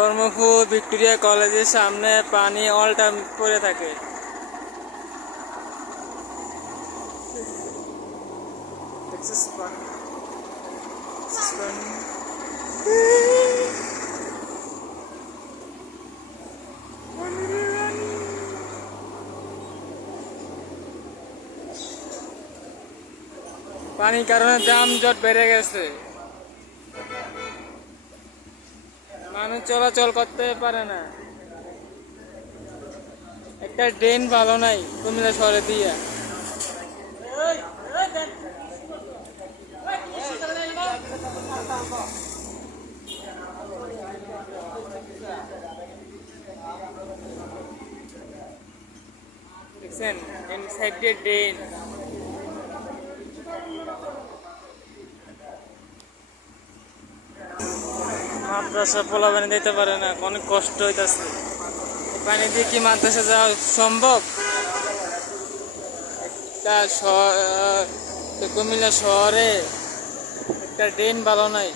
কর্মপুর Victoria কলেজের সামনে পানি অল টাইম পড়ে থাকে। পানির কারণে যানজট বেড়ে গেছে, মানুষ চলাচল করতে পারে না। একটা ড্রেন ভালো নাই কুমিল্লা শহরে দিয়া। দেখছেন ইনসাইড দ্য ড্রেন। মাদ্রাসা পোলাপানি দিতে পারে না, অনেক কষ্ট হইতেছে। পানি দিয়ে কি মাদ্রাসা যাওয়া সম্ভব? একটা কুমিল্লা শহরে একটা ড্রেন ভালো নাই।